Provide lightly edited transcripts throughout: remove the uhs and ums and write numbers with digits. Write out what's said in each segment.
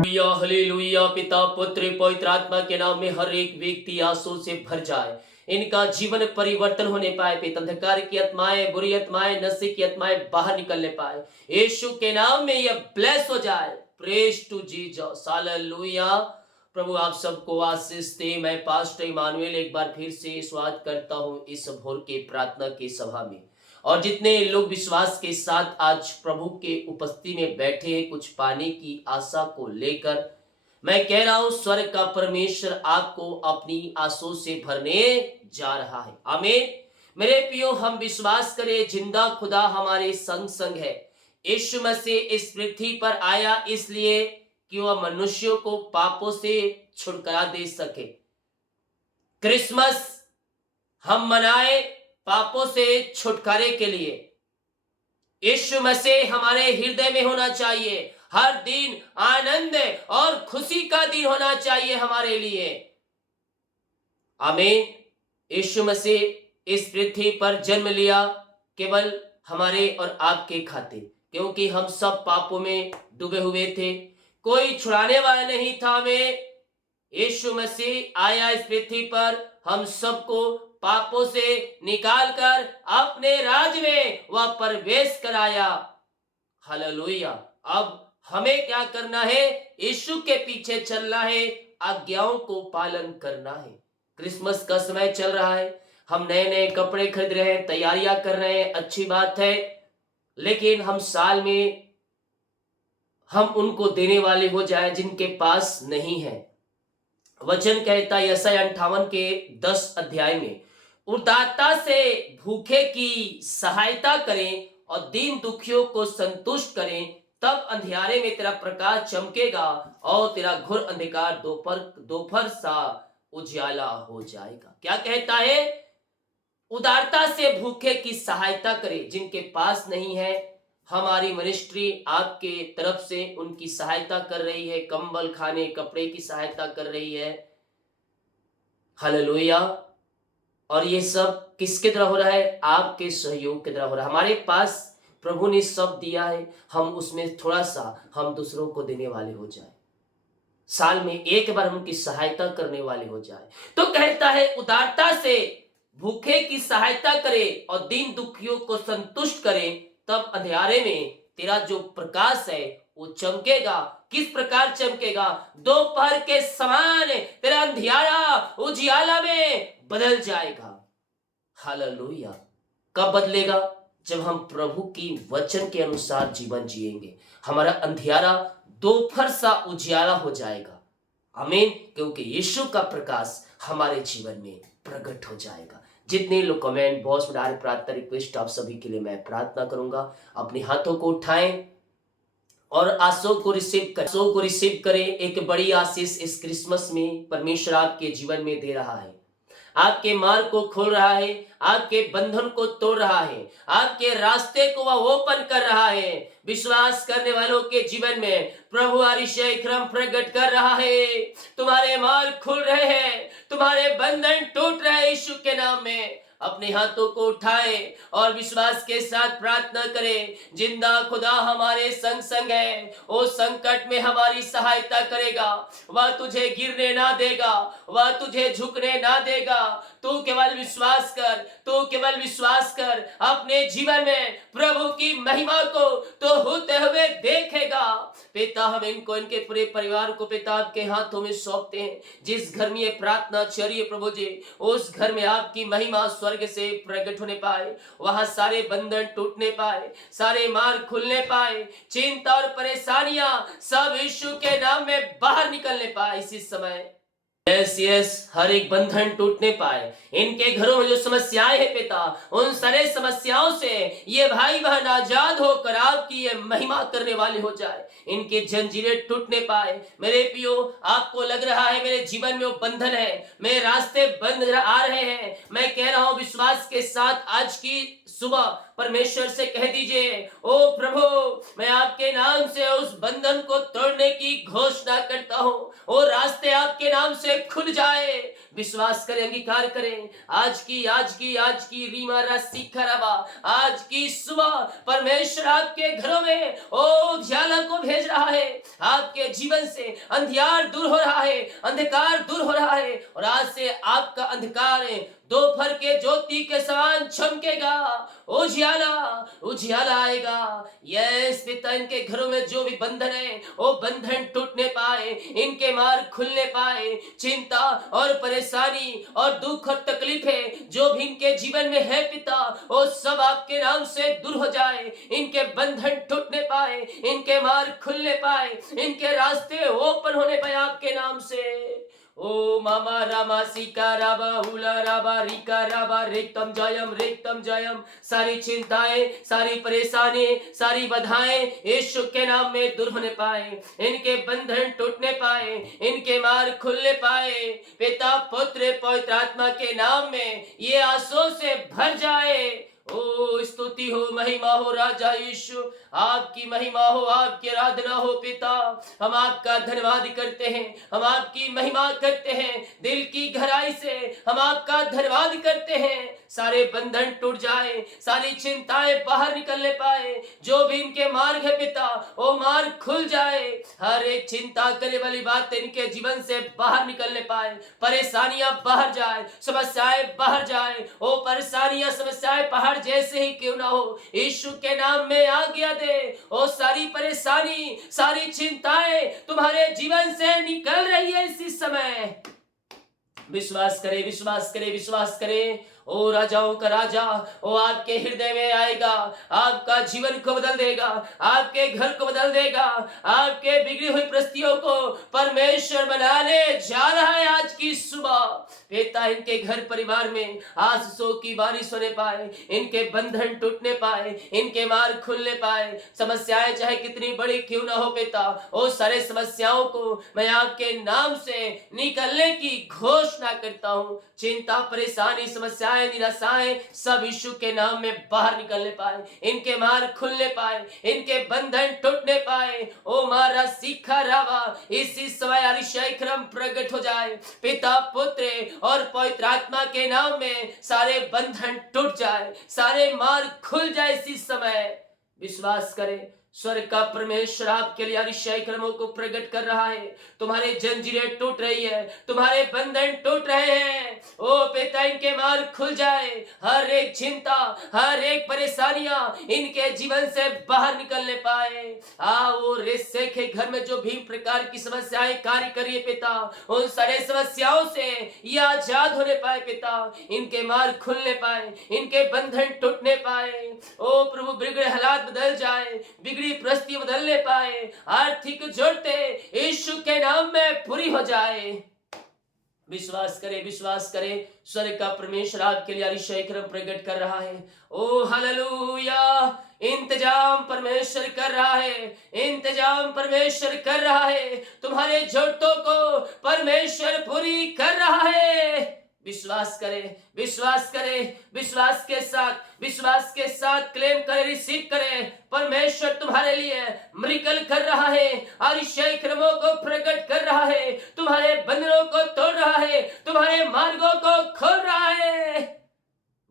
Hallelujah hallelujah. पिता पुत्र पवित्र आत्मा के नाम में हर एक व्यक्ति आंसू से भर जाए, इनका जीवन परिवर्तन होने पाए। पिता अंधकार की आत्माएं, बुरी आत्माएं, नशे की आत्माएं बाहर निकलने पाए, यीशु के नाम में यह ब्लेस हो जाए। Praise to Jesus, hallelujah. प्रभु आप सबको आशीष दे। मैं पास्टर इमानुएल एक बार फिर से स्वागत करता हूं इस भोर के प्रार्थना की सभा में। और जितने लोग विश्वास के साथ आज प्रभु के उपस्थिति में बैठे हैं कुछ पाने की आशा को लेकर, मैं कह रहा हूं स्वर्ग का परमेश्वर आपको अपनी आंसू से भरने जा रहा है। आमीन। मेरे प्रियो, हम विश्वास करें जिंदा खुदा हमारे संग संग है। यीशु मसीह इस पृथ्वी पर आया इसलिए कि वह मनुष्यों को पापों से छुटकारा दे सके। क्रिसमस हम मनाए पापों से छुटकारे के लिए। यीशु मसीह हमारे हृदय में होना चाहिए। हर दिन आनंद और खुशी का दिन होना चाहिए हमारे लिए। आमीन। यीशु मसीह इस पृथ्वी पर जन्म लिया केवल हमारे और आपके खातिर, क्योंकि हम सब पापों में डूबे हुए थे। कोई छुड़ाने वाला नहीं था हमें। यीशु मसीह आया इस पृथ्वी पर हम सबको पापों से निकालकर अपने राज में वह प्रवेश कराया। हालेलुया। अब हमें क्या करना है? यीशु के पीछे चलना है, आज्ञाओं को पालन करना है। क्रिसमस का समय चल रहा है, हम नए नए कपड़े खरीद रहे हैं, तैयारियां कर रहे हैं, अच्छी बात है। लेकिन हम साल में हम उनको देने वाले हो जाए जिनके पास नहीं है। वचन कहता है यशायाह 58 के 10 अध्याय में, उदारता से भूखे की सहायता करें और दीन दुखियों को संतुष्ट करें, तब अंधियारे में तेरा प्रकाश चमकेगा और तेरा घोर अंधकार दोपहर सा उजाला हो जाएगा। क्या कहता है? उदारता से भूखे की सहायता करें। जिनके पास नहीं है, हमारी मिनिस्ट्री आपके तरफ से उनकी सहायता कर रही है, कंबल, खाने, कपड़े की सहायता कर रही है। हालेलुया। और ये सब किसके द्वारा हो रहा है? आपके सहयोग के द्वारा हो रहा है। हमारे पास प्रभु ने सब दिया है, हम उसमें थोड़ा सा हम दूसरों को देने वाले हो जाए, साल में एक बार हम उनकी सहायता करने वाले हो जाए। तो कहता है उदारता से भूखे की सहायता करें और दीन दुखियों को संतुष्ट करें, तब अंधियारे में तेरा जो प्रकाश है वो चमकेगा। किस प्रकार चमकेगा? दोपहर के समान तेरा अंधियारा उजियाला में बदल जाएगा। हालेलुया। कब बदलेगा? जब हम प्रभु की वचन के अनुसार जीवन जिएंगे, हमारा अंधियारा दोपहर सा उजियाला हो जाएगा। आमीन। क्योंकि यीशु का प्रकाश हमारे जीवन में प्रकट हो जाएगा। जितने लोग कमेंट बॉक्स में डाल प्रार्थना रिक्वेस्ट, आप सभी के लिए मैं प्रार्थना करूंगा। अपने हाथों को उठाएं और आंसू को रिसीव करें। एक बड़ी आशीष इस क्रिसमस में परमेश्वर आपके जीवन में दे रहा है। आपके मार्ग को खोल रहा है, आपके बंधन को तोड़ रहा है, आपके रास्ते को वह ओपन कर रहा है। विश्वास करने वालों के जीवन में प्रभु अतिशय क्रम प्रकट कर रहा है। तुम्हारे मार्ग खुल रहे हैं, तुम्हारे बंधन टूट रहे हैं। यीशु के नाम में अपने हाथों को उठाएं और विश्वास के साथ प्रार्थना करें। जिंदा खुदा हमारे संग संग है, वो संकट में हमारी सहायता करेगा। वह तुझे गिरने ना देगा, वह तुझे झुकने ना देगा। तू केवल विश्वास कर, तू केवल विश्वास कर। अपने जीवन में प्रभु की महिमा को तो होते हुए देखेगा। पिता, हम इनको, इनके पूरे परिवार को पिता आपके हाथों में सौंपते हैं। जिस घर में ये प्रार्थना चल रही है प्रभु जी, उस घर में आपकी महिमा स्वर्ग से प्रकट होने पाए, वहां सारे बंधन टूटने पाए, सारे मार्ग खुलने पाए, चिंता और परेशानियां सब यीशु के नाम में बाहर निकलने पाए। इसी समय यस, हर एक बंधन टूटने पाए। इनके घरों में जो समस्याएं हैं पिता, उन सारे समस्याओं से ये भाई बहन आजाद होकर आपकी ये महिमा करने वाले हो जाए। इनके जंजीरें टूटने पाए। मेरे पियो, आपको लग रहा है मेरे जीवन में वो बंधन है, मेरे रास्ते बंद आ रहे हैं, मैं कह रहा हूं विश्वास के साथ आज की सुबह परमेश्वर से कह दीजिए, ओ प्रभु, मैं आपके नाम से उस बंधन को तोड़ने की घोषणा करता हूं। वो रास्ते आपके नाम से से खुल जाए। विश्वास करें, अंगीकार करें। आज की रीमा रस्सी खराबा, आज की सुबह परमेश्वर आपके घरों में ओ उजाला को भेज रहा है। आपके जीवन से अंधियार दूर हो रहा है, अंधकार दूर हो रहा है, और आज से आपका अंधकार दोपहर के ज्योति के समान चमकेगा। उजियाला उजियाला आएगा। यस पिता, इनके घरों में जो भी बंधन है वो बंधन टूटने पाए, इनके मार्ग खुलने पाए। चिंता और परेशानी और दुख और तकलीफें जो भी इनके जीवन में है पिता, वो सब आपके नाम से दूर हो जाए। इनके बंधन टूटने पाए, इनके मार्ग खुलने पाए, इनके रास्ते ओपन होने पाए आपके नाम से। ओ मामा रामा सीका राबा हुला राबा रिका राबा रेक्तम जयम। सारी चिंताएं, सारी परेशानी, सारी बाधाएं यीशु के नाम में दूर होने पाए, इनके बंधन टूटने पाए, इनके मार्ग खुलने पाए। पिता पुत्र पवित्र आत्मा के नाम में ये आंसू से भर जाए। ओ स्तुति हो, महिमा हो राजा यीशु, आपकी महिमा हो, आपकी आराधना हो पिता। हम आपका धन्यवाद करते हैं, हम आपकी महिमा करते हैं, दिल की गहराई से हम आपका धन्यवाद करते हैं। सारे बंधन टूट जाए, सारी चिंताएं बाहर निकलने पाए, जो भी इनके मार्ग है पिता वो मार्ग खुल जाए। हर एक चिंता करने वाली बात इनके जीवन से बाहर निकलने पाए, परेशानियां बाहर जाए, समस्याएं बाहर जाए। ओ परेशानियां समस्याएं पहाड़ जैसे ही क्यों ना हो, यीशु के नाम में आज्ञा दे। ओ सारी परेशानी, सारी चिंताएं तुम्हारे जीवन से निकल रही है इसी समय। विश्वास करें, विश्वास करें, विश्वास करें। ओ राजाओं का राजा ओ आपके हृदय में आएगा, आपका जीवन को बदल देगा, आपके घर को बदल देगा, आपके बिगड़ी हुई परिस्थितियों को परमेश्वर बनाने जा रहा है आज की सुबह। पिता इनके घर परिवार में आशीषों की बारिश होने पाए, इनके बंधन टूटने पाए, इनके मार्ग खुलने पाए। समस्याएं चाहे कितनी बड़ी क्यों ना हो पिता, ओ सारे समस्याओं को मैं आपके नाम से निकलने की घोषणा करता हूँ। चिंता, परेशानी, समस्याएं, निराशाएं सब यीशु के नाम में बाहर निकलने पाए, इनके मार्ग खुलने पाए, इनके बंधन टूटने पाए। ओ मारा सीखा रावा इसी समय अतिशय क्रम प्रकट हो जाए। पिता पुत्र और पवित्र आत्मा के नाम में सारे बंधन टूट जाए, सारे मार्ग खुल जाए इसी समय। विश्वास करें, स्वर्ग का परमेश्वर आपके लिए अतिशय क्रमों को प्रकट कर रहा है। तुम्हारे जंजीरें टूट रही है, तुम्हारे बंधन टूट रहे हैं। ओ पिता इनके मार्ग खुल जाए, हर एक चिंता, हर एक परेशानियां इनके जीवन से बाहर निकलने पाए। आओ रेसे के घर में जो भी प्रकार की समस्याएं कार्य करिए पिता, उन सारे समस्याओं से ये आजाद होने पाए पिता, इनके मार्ग खुलने पाए, इनके बंधन टूटने पाए। ओ प्रभु बिगड़े हालात बदल जाए, बिगड़ी परिस्थिति बदलने पाए, आर्थिक जरूरतें यीशु के नाम में पूरी हो जाए। विश्वास करें, विश्वास करें, स्वर्ग का परमेश्वर आपके लिए अतिशय क्रम प्रकट कर रहा है। ओ हालेलुया, इंतजाम परमेश्वर कर रहा है, इंतजाम परमेश्वर कर रहा है, तुम्हारे जरूरतों को परमेश्वर पूरी कर रहा है। विश्वास करें, विश्वास करें, विश्वास के साथ क्लेम करें, रिसीव करें। परमेश्वर तुम्हारे लिए मिरेकल कर रहा है, अतिशय क्रमों को प्रकट कर रहा है, तुम्हारे बंधनों को तोड़ रहा है, तुम्हारे मार्गों को खोल रहा है।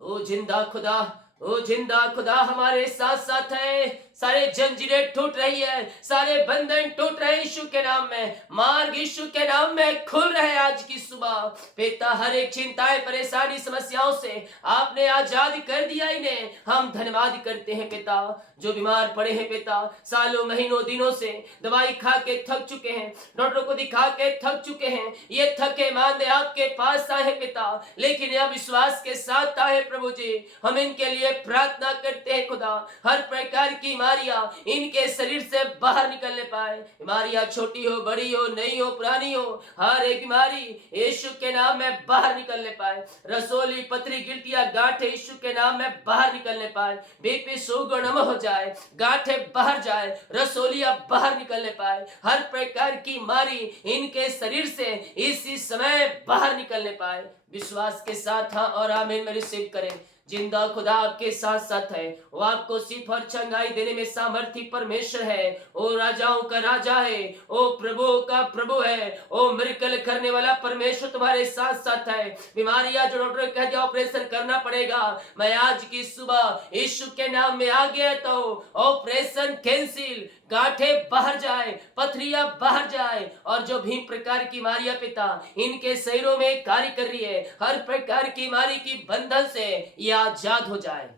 ओ जिंदा खुदा, ओ जिंदा खुदा हमारे साथ साथ है। सारे जंजीरें टूट रही है, सारे बंधन टूट रहे यीशु के नाम में, मार्ग यीशु के नाम में खुल रहे आज की सुबह। पिता हर एक चिंताएं, परेशानी, समस्याओं से आपने आजाद कर दिया इन्हें, हम धन्यवाद करते हैं पिता। जो बीमार पड़े हैं पिता, सालों महीनों दिनों से दवाई खा के थक चुके हैं, डॉक्टर को दिखा के थक चुके हैं, ये थके मांदे आपके पास आए पिता, लेकिन यह विश्वास के साथ आए प्रभु जी। हम इनके लिए प्रार्थना करते हैं खुदा, हर प्रकार की बीमारियां इनके शरीर से बाहर निकलने पाए। बीमारियां छोटी हो, बड़ी हो, नई हो, पुरानी हो, हर एक बीमारी यीशु के नाम में बाहर निकलने पाए। रसोली, पथरी, गिल्टियां, गांठे यीशु के नाम में बाहर निकलने पाए। बीपी, शुगर नम हो जाए, गांठे बाहर जाए, रसोलियां बाहर निकलने पाए। हर प्रकार की बीमारी इनके शरीर से इसी समय बाहर निकलने पाए। विश्वास के साथ हाँ और आमीन में रिसीव करें। जिंदा खुदा आपके साथ साथ है। वो आपको सिर्फ और चंगाई देने में सामर्थ्य परमेश्वर है। ओ राजाओं का राजा है, ओ प्रभुओं का प्रभु है, ओ मिरेकल करने वाला परमेश्वर तुम्हारे साथ साथ है। बीमारियां जो डॉक्टर ने कह दिया ऑपरेशन करना पड़ेगा, मैं आज की सुबह यीशु के नाम में आ गया तो ऑपरेशन कैंसिल, गांठे बाहर जाए, पथरियां बाहर जाए, और जो भी प्रकार की बीमारियां पिता इनके शरीरों में कार्य कर रही है, हर प्रकार की बीमारी की बंधन से ये आजाद हो जाए।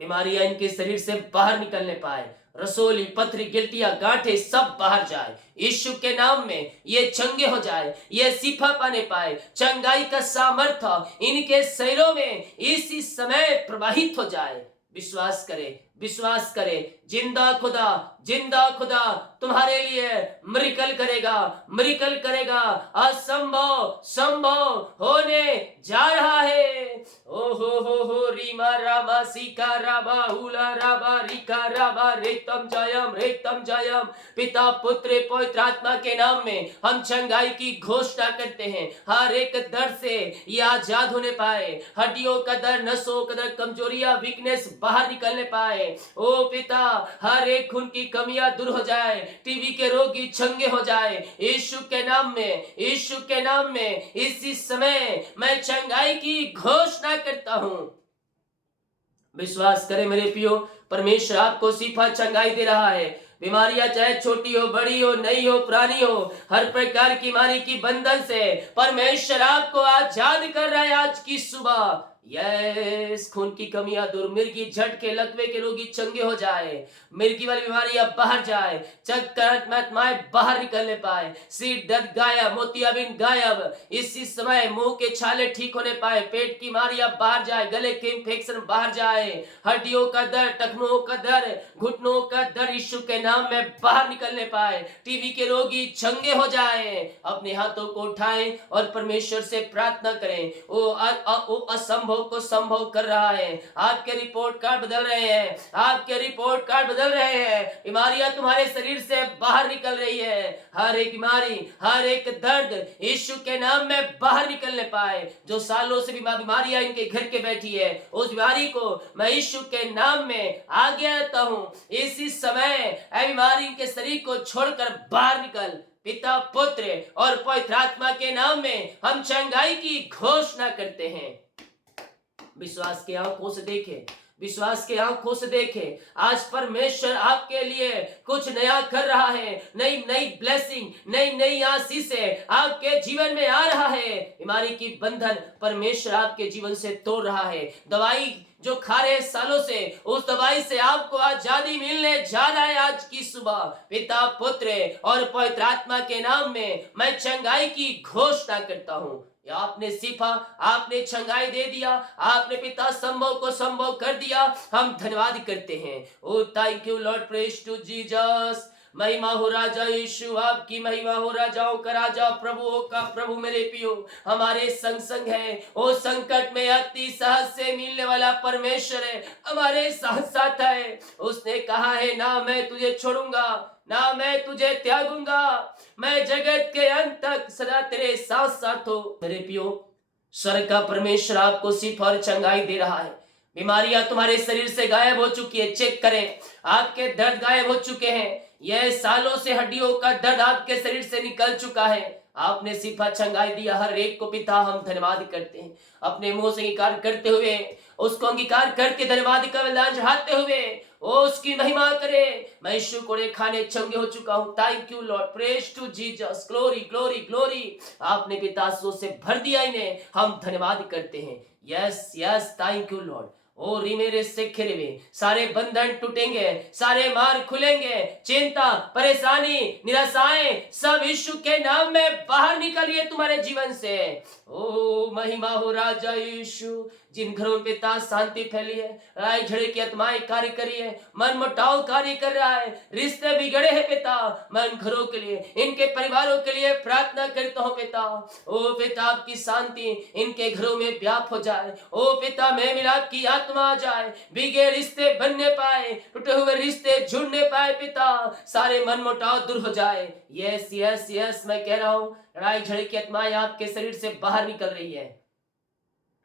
बीमारियां इनके शरीर से बाहर निकलने पाए, रसोली, पथरी, गिल्टियां, गांठे सब बाहर जाए। यीशु के नाम में ये चंगे हो जाए, ये शिफा पाने पाए। चंगाई का सामर्थ्य इनके शरीरों में इसी समय प्रवाहित हो जाए। विश्वास करे, विश्वास करे। जिंदा खुदा तुम्हारे लिए मिरेकल करेगा, मिरेकल करेगा। असंभव संभव होने जा रहा है। ओ हो रीमा रामा सीका राबा हुला राबा रिका राबा रेतम जयम। पिता पुत्र पवित्र आत्मा के नाम में हम चंगाई की घोषणा करते हैं। हर एक दर्द से ये आजाद होने पाए, हड्डियों का दर्द, नसों का दर्द, कमजोरियां, वीकनेस बाहर निकलने पाए। ओ पिता, हर एक खून की कमियां दूर हो जाए, टीबी के रोगी चंगे हो जाए। यीशु के नाम में, यीशु के नाम में इसी समय मैं चंगाई की घोषणा करता हूं। विश्वास करें मेरे प्रियो, परमेश्वर आपको शिफा चंगाई दे रहा है। बीमारियां चाहे छोटी हो, बड़ी हो, नई हो, पुरानी हो, हर प्रकार की बीमारी की बंधन से परमेश्वर आपको आजाद कर रहा है आज की सुबह। यस, खून की कमियां दूर, मिर्गी, झटके, लकवे के रोगी चंगे हो जाए, मिर्गी वाली बीमारियां बाहर जाए, चक्कर आत्माएं बाहर निकलने पाए, सिर दर्द गायब, मोतियाबिंद गायब, इसी समय मुंह के छाले ठीक होने पाए, पेट की बीमारियां बाहर जाए, गले के इंफेक्शन बाहर जाए, हड्डियों का दर्द, टखनों का दर्द, घुटनों का दर्द यीशु के नाम में बाहर निकलने पाए, टीबी के रोगी चंगे हो जाए। अपने हाथों को उठाएं और परमेश्वर से प्रार्थना करें। वो असंभव को संभव कर रहा है। आपके रिपोर्ट कार्ड बदल रहे हैं, आपके रिपोर्ट कार्ड बदल रहे हैं। बीमारियां तुम्हारे शरीर से बाहर निकल रही है। हर एक बीमारी, हर एक दर्द यीशु के नाम में बाहर निकलने पाए। जो सालों से बीमारियां इनके घर के बैठी है, उस बीमारी को मैं यीशु के नाम में आगे आता हूं। इसी समय बीमारी इनके शरीर को छोड़कर बाहर निकल। पिता, पुत्र और पवित्र आत्मा के नाम में हम चंगाई की घोषणा करते हैं। विश्वास की आंखों से देखें, विश्वास के आंखों से देखें। आज परमेश्वर आपके लिए कुछ नया कर रहा है। नई ब्लेसिंग, नई आशीष से आपके जीवन में आ रहा है। बीमारी की बंधन परमेश्वर आपके जीवन से तोड़ रहा है। दवाई जो खा रहे सालों से, उस दवाई से आपको आजादी मिलने जा रहा है आज की सुबह। पिता, पुत्र और पवित्र आत्मा के नाम में मैं चंगाई की घोषणा करता हूं। आपने सीखा, आपने चंगाई दे दिया, आपने पिता संभव को संभव कर दिया। हम धन्यवाद करते हैं। ओ thank you Lord, praise to Jesus. महिमा हो राजा यीशु, आपकी महिमा हो, राजाओं का राजा, प्रभुओं का प्रभु। मेरे पियो हमारे संग है। ओ संकट में अति सहज से मिलने वाला परमेश्वर है, हमारे साथ साथ है। उसने कहा है, ना मैं तुझे छोड़ूंगा, ना मैं तुझे त्यागूंगा, मैं जगत के अंत तक सदा तेरे साथ साथ हो। मेरे पियो, स्वर्ग का परमेश्वर आपको सिर्फ और चंगाई दे रहा है। बीमारियां तुम्हारे शरीर से गायब हो चुकी है, चेक करें। आपके दर्द गायब हो चुके हैं। यह सालों से हड्डियों का दर्द आपके शरीर से निकल चुका है। आपने सिफा चंगाई दिया। हर एक को पिता हम धन्यवाद करते हैं। अपने मुंह से अंगीकार करते हुए, उसको अंगीकार करके धन्यवाद का बलिदान चढ़ाते हुए ओ उसकी महिमा करे। मैं यीशु कोड़े खाने चंगे हो चुका हूं। Thank you Lord, praise to Jesus, glory glory glory. आपने पितासों से भर दिया इन्हें, हम धन्यवाद करते हैं। Yes yes, thank you Lord. ओ रिमेरे से खेरे, सारे बंधन टूटेंगे, सारे मार खुलेंगे, चिंता, परेशानी, निराशाएं सब यीशु के नाम में बाहर निकल रही है तुम्हारे जीवन से। ओ महिमा हो राजा यीशु। जिन घरों में पिता शांति फैली है, लड़ाई झगड़े की आत्माएं कार्य करी है, मन मुटाव कार्य कर रहा है, रिश्ते बिगड़े हैं पिता, मैं उन घरों के लिए, इनके परिवारों के लिए प्रार्थना करता हूँ पिता। ओ पिता, आपकी शांति इनके घरों में व्याप हो जाए। ओ पिता, मैं मिलाप की आत्मा आ जाए, बिगड़े रिश्ते बनने पाए, टूटे हुए रिश्ते जुड़ने पाए पिता, सारे मन मुटाव दूर हो जाए। यस यस यस, मैं कह रहा हूँ लड़ाई झगड़े की आत्माएं आपके शरीर से बाहर निकल रही है।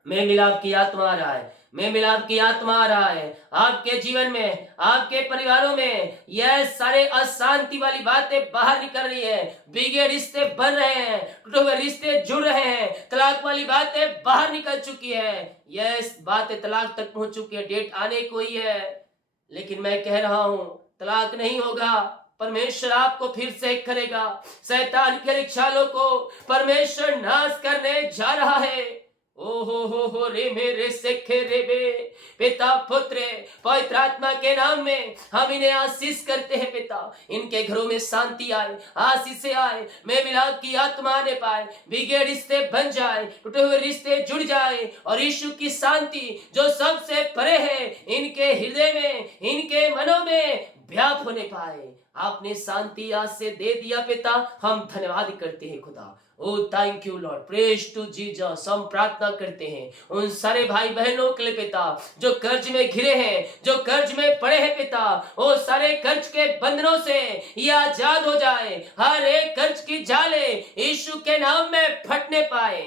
मेल मिलाप की आत्मा आ रहा है, मैं मिलाप की आत्मा आ रहा है आपके जीवन में, आपके परिवारों में। यह सारे अशांति वाली बातें बाहर निकल रही है, बिगड़े रिश्ते बन रहे हैं, टूटे हुए रिश्ते जुड़ रहे हैं, तलाक वाली बातें बाहर निकल चुकी है, यह बातें तलाक तक पहुंच चुकी है, डेट आने को ही है। लेकिन मैं कह रहा हूं तलाक नहीं होगा, परमेश्वर आपको फिर से करेगा। शैतान के चालों को परमेश्वर नाश करने जा रहा है। ओ हो रे मेरे सेखे रे बे, पिता पुत्र पवित्र आत्मा के नाम में हम इन्हें आशीष करते हैं। पिता, इनके घरों में शांति आए, आशीष आए, मैं मिलाप की आत्मा आने पाए, बिगड़े रिश्ते बन जाए, टूटे हुए रिश्ते जुड़ जाए, और यीशु की शांति जो सबसे परे है इनके हृदय में, इनके मनों में व्याप होने पाए। आपने शांति आज से दे दिया पिता, हम धन्यवाद करते हैं खुदा। ओ thank you Lord, praise to Jesus. हम प्रार्थना करते हैं उन सारे भाई बहनों के लिए पिता जो कर्ज में घिरे हैं, जो कर्ज में पड़े हैं पिता, वो सारे कर्ज के बंधनों से ये आजाद हो जाए। हर एक कर्ज की जाले यीशु के नाम में फटने पाए।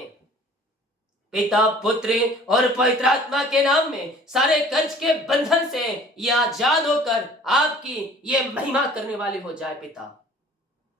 पिता पुत्र और पवित्र आत्मा के नाम में सारे कर्ज के बंधन से ये आजाद होकर आपकी ये महिमा करने वाले हो जाए। पिता,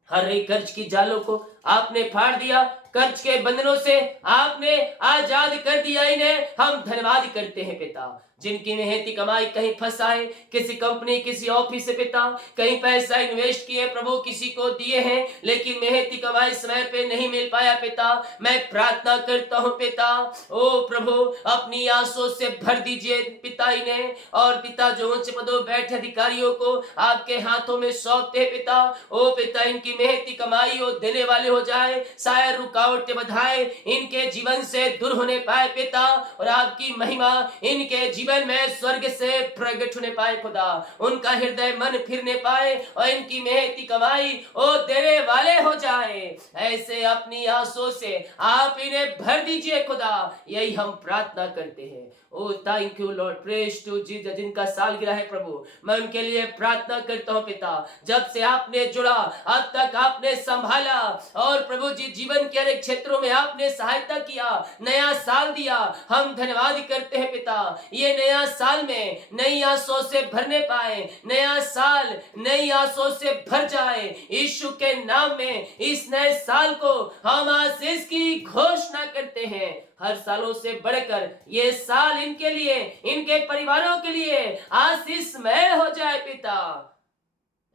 हर एक कर्ज की जालों को आपने फाड़ दिया, कर्ज के बंधनों से आपने आजाद कर दिया इन्हें। हम धन्यवाद करते हैं पिता। जिनकी मेहनती कमाई कहीं फंसा है, किसी कंपनी, किसी ऑफिस से पिता, कहीं पैसा इन्वेस्ट किए प्रभु, किसी को दिए हैं, लेकिन मेहनती कमाई समय पे नहीं मिल पाया पिता, मैं प्रार्थना करता हूं पिता, ओ प्रभु अपनी आंसू से भर दीजिए पिता इन्हें। और पिता जो ऊंचे पदों बैठे अधिकारियों को आपके हाथों में सौंपते हैं पिता, ओ पिता इनकी मेहनती कमाई हो देने वाले हो जाए, शायद रुकावटें बाधाएं इनके जीवन से दूर होने पाए पिता, और आपकी महिमा इनके जीवन में स्वर्ग से प्रकट होने पाए खुदा, उनका हृदय मन फिरने पाए और इनकी मेहनती कमाई ओ देने वाले हो जाए। ऐसे अपनी आंसू से आप इन्हें भर दीजिए खुदा, यही हम प्रार्थना करते हैं। ओ thank you Lord, praise to Jesus. जिनका सालगिरह है प्रभु, मैं उनके लिए प्रार्थना करता हूं पिता, जब से आपने जुड़ा अब तक आपने संभाला, और प्रभु जी जीवन के हर क्षेत्रों में आपने सहायता किया, नया साल दिया, हम धन्यवाद करते हैं पिता। ये नया साल में नई आशा से भरने पाए, नया साल नई आशा से भर जाए यीशु के नाम में। इस नए साल को हम आशीष की घोषणा करते हैं। हर सालों से बढ़कर ये साल इनके लिए, इनके परिवारों के लिए आशीषमय हो जाए पिता।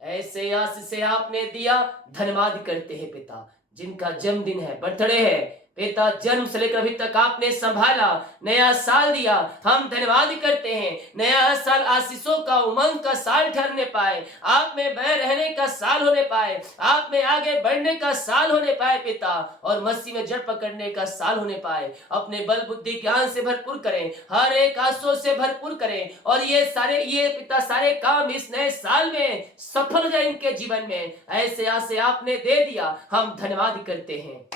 ऐसे आशीष आपने दिया, धन्यवाद करते हैं पिता। जिनका जन्मदिन है, बर्थडे है पिता, जन्म से लेकर अभी तक आपने संभाला, नया साल दिया, हम धन्यवाद करते हैं। नया साल आशीषों का, उमंग का साल ठहरने पाए, आप में बने रहने का साल होने पाए, आप में आगे बढ़ने का साल होने पाए पिता, और मसीह में जड़ पकड़ने का साल होने पाए। अपने बल बुद्धि ज्ञान से भरपूर करें, हर एक आंसू से भरपूर करें, और ये पिता सारे काम इस नए साल में सफल हो जाए इनके जीवन में। ऐसे आशे आपने दे दिया, हम धन्यवाद करते हैं।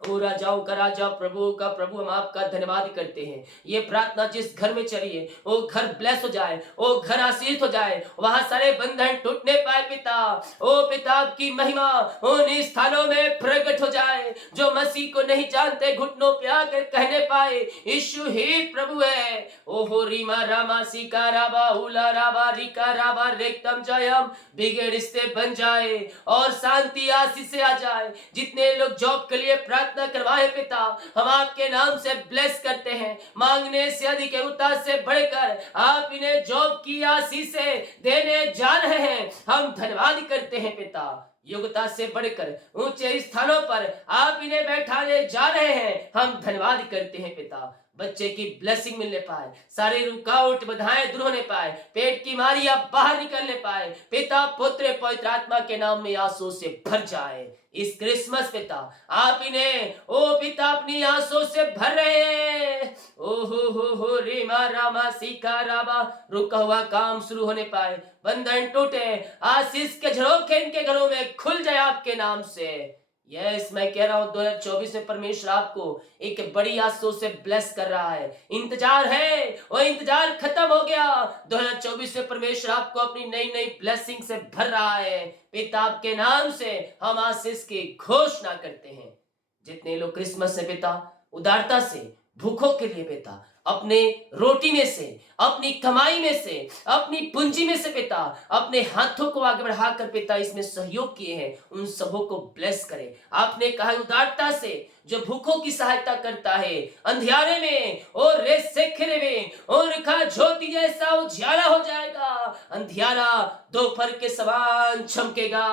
ओ राजाओं का राजा, प्रभु का प्रभु, हम आपका धन्यवाद करते हैं। ये प्रार्थना जिस घर में चली है वो घर ब्लेस हो जाए, वो घर आशीष हो जाए, वहां सारे बंधन टूटने पाए पिता। ओ पिता, आपकी महिमा उन स्थानों में प्रकट हो जाए जो मसीह को नहीं जानते, घुटनों पे आकर कहने पाए यीशु ही प्रभु है। ओहो रीमा रामा सीका राबा उला राबा रिका राबा रेक्तम जयम, बिगड़े रिश्ते बन जाए और शांति आशीष से आ जाए। जितने लोग जॉब के लिए प्रार्थना करवाए पिता, हम आपके नाम से ब्लेस करते हैं। मांगने से अधिक, उतार से बढ़कर आप इन्हें जॉब की आशीष से देने जा रहे हैं, हम धन्यवाद करते हैं पिता। योग्यता से बढ़कर ऊंचे स्थानों पर आप इन्हें बैठाने जा रहे हैं, हम धन्यवाद करते हैं पिता। बच्चे की ब्लेसिंग मिलने पाए, सारे रुकावट बाधाएं दूर होने पाए, पेट की बीमारियां बाहर निकलने पाए पिता, पुत्र पवित्र आत्मा के नाम में आंसू से भर जाए। इस क्रिसमस पिता आप इन्हें ओ पिता अपनी आंसू से भर रहे हैं। ओ हो रे मा रामा सीका रामा, रुका हुआ काम शुरू होने पाए, बंधन टूटे, आशीष के झरोखे इनके घरों में खुल जाए आपके नाम से। यस, मैं कह रहा हूं 2024 में परमेश्वर आपको एक बड़ी आशीष से ब्लेस कर रहा है। इंतजार है, वो इंतजार खत्म हो गया। 2024 में परमेश्वर आपको अपनी नई नई ब्लेसिंग से भर रहा है। पिता आपके नाम से हम आशीष की घोषणा करते हैं। जितने लोग क्रिसमस से पिता उदारता से भूखों के लिए पिता अपने रोटी में से, अपनी कमाई में से, अपनी पूंजी में से पिता, अपने हाथों को आगे बढ़ाकर पिता इसमें सहयोग किए हैं, उन सबों को ब्लेस करें। आपने कहा उदारता से जो भूखों की सहायता करता है, अंधियारे में और रेत से घिरे में उनका ज्योति जैसा उजाला हो जाएगा, अंधियारा दोपहर के समान चमकेगा।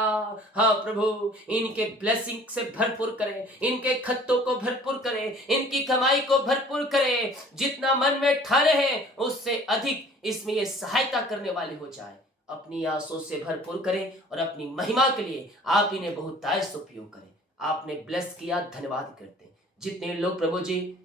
हाँ प्रभु, इनके ब्लेसिंग से भरपूर करें, इनके खत्तों को भरपूर करें, इनकी कमाई को भरपूर करें, जितना मन में ठाने हैं उससे अधिक इसमें ये सहायता करने वाले हो जाए। अपनी आंसू से भरपूर करें और अपनी महिमा के लिए आप इन्हें बहुतायत उपयोग करें। आपने ब्लेस किया, धन्यवाद करते हैं। जितने लोग प्रभु जी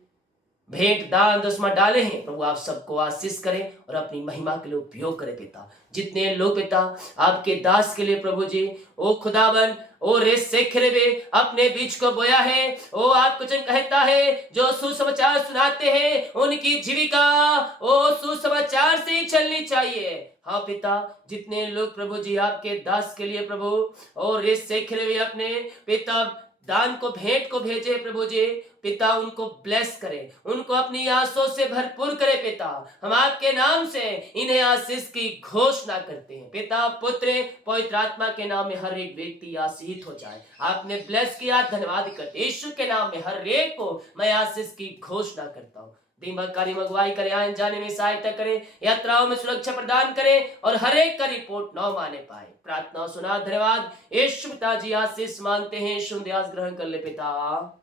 भेंट दान दसमा डाले हैं, प्रभु आप सबको आशीष करें और अपनी महिमा के लिए उपयोग करें पिता। जितने लोग पिता आपके दास के लिए प्रभु जी ओ खुदावन ओ रेस से खिले अपने बीच को बोया है, ओ आप कुछ कहता है जो सुसमाचार सुनाते हैं उनकी जीविका ओ सुसमाचार से ही चलनी चाहिए। हाँ पिता, जितने लोग प्रभु जी आपके दास के लिए प्रभु और रेस से खिले अपने पिता दान को भेंट को भेजे प्रभु जी, पिता उनको ब्लेस करे, उनको अपनी आंसू से भरपूर करे पिता। हम आपके नाम से इन्हें आशीष की घोषणा करते हैं पिता, पुत्र पवित्र आत्मा के नाम में हर एक व्यक्ति आशीष हो जाए। आपने ब्लेस किया, धन्यवाद करते, यीशु के नाम में हर एक को मैं आशीष की घोषणा करता हूँ। दिमाग अगुवाई करे, आने जाने में सहायता करे, यात्राओं में सुरक्षा प्रदान करे और हर एक का रिपोर्ट न माने पाए। प्रार्थना सुना, धन्यवाद। यीशु पिता जी आशीष मांगते हैं, शुद्धास ग्रहण कर ले पिता,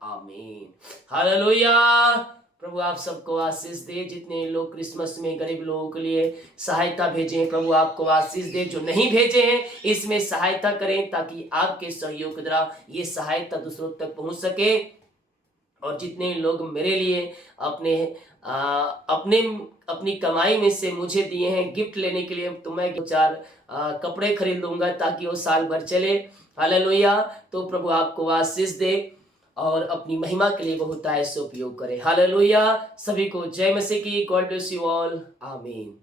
आमीन। हालेलुया। प्रभु आप सबको आशीष दे। जितने लोग क्रिसमस में गरीब लोगों के लिए सहायता भेजे हैं, प्रभु आपको आशीष दे। जो नहीं भेजे हैं इसमें सहायता करें ताकि आपके सहयोग के द्वारा ये सहायता दूसरों तक पहुंच सके। और जितने लोग मेरे लिए अपनी कमाई में से मुझे दिए हैं गिफ्ट लेने के लिए, तो मैं 4 कपड़े खरीद लूंगा ताकि वो साल भर चले। हालेलुया। तो प्रभु आपको आशीष दे और अपनी महिमा के लिए बहुतायत से उपयोग करे। हालेलुया। सभी को जय मसीह की। गॉड ब्लेस यू ऑल, आमीन।